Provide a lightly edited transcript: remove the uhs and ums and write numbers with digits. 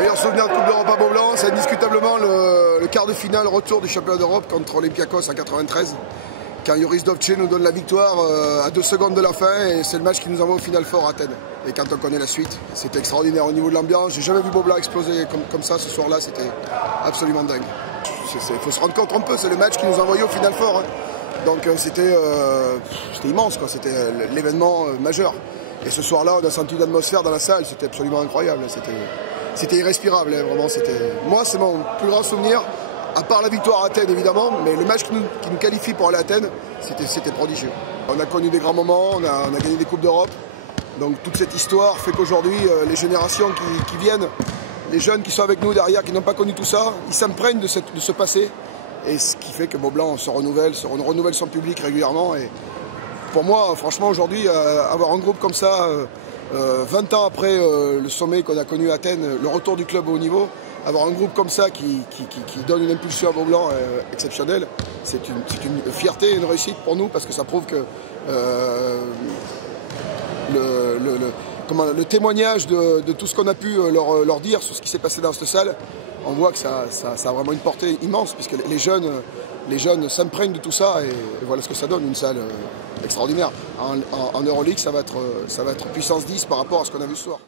Meilleur souvenir de Coupe d'Europe à Beaublanc, c'est indiscutablement le quart de finale retour du championnat d'Europe contre Olympiakos en 93. Quand Yoris Dovce nous donne la victoire à 2 secondes de la fin, et c'est le match qui nous envoie au Final Four à Athènes. Et quand on connaît la suite, c'était extraordinaire au niveau de l'ambiance. J'ai jamais vu Beaublanc exploser comme ça ce soir-là, c'était absolument dingue. Il faut se rendre compte un peu, c'est le match qui nous a envoyé au Final Four. Hein. Donc c'était immense, c'était l'événement majeur. Et ce soir-là, on a senti une atmosphère dans la salle, c'était absolument incroyable. C'était irrespirable, hein, vraiment. Moi, c'est mon plus grand souvenir, à part la victoire à Athènes, évidemment, mais le match qui nous qualifie pour aller à Athènes, c'était prodigieux. On a connu des grands moments, on a gagné des Coupes d'Europe. Donc toute cette histoire fait qu'aujourd'hui, les générations qui viennent, les jeunes qui sont avec nous derrière, qui n'ont pas connu tout ça, ils s'imprègnent de ce passé. Et ce qui fait que Beaublanc se renouvelle son public régulièrement. Et pour moi, franchement, aujourd'hui, avoir un groupe comme ça, 20 ans après le sommet qu'on a connu à Athènes, le retour du club au haut niveau, avoir un groupe comme ça qui donne une impulsion à Beaublanc exceptionnelle, c'est une fierté et une réussite pour nous parce que ça prouve que le témoignage de tout ce qu'on a pu leur dire sur ce qui s'est passé dans cette salle, on voit que ça a vraiment une portée immense puisque les jeunes s'imprègnent de tout ça et voilà ce que ça donne, une salle extraordinaire. En Euroleague, ça va être puissance 10 par rapport à ce qu'on a vu ce soir.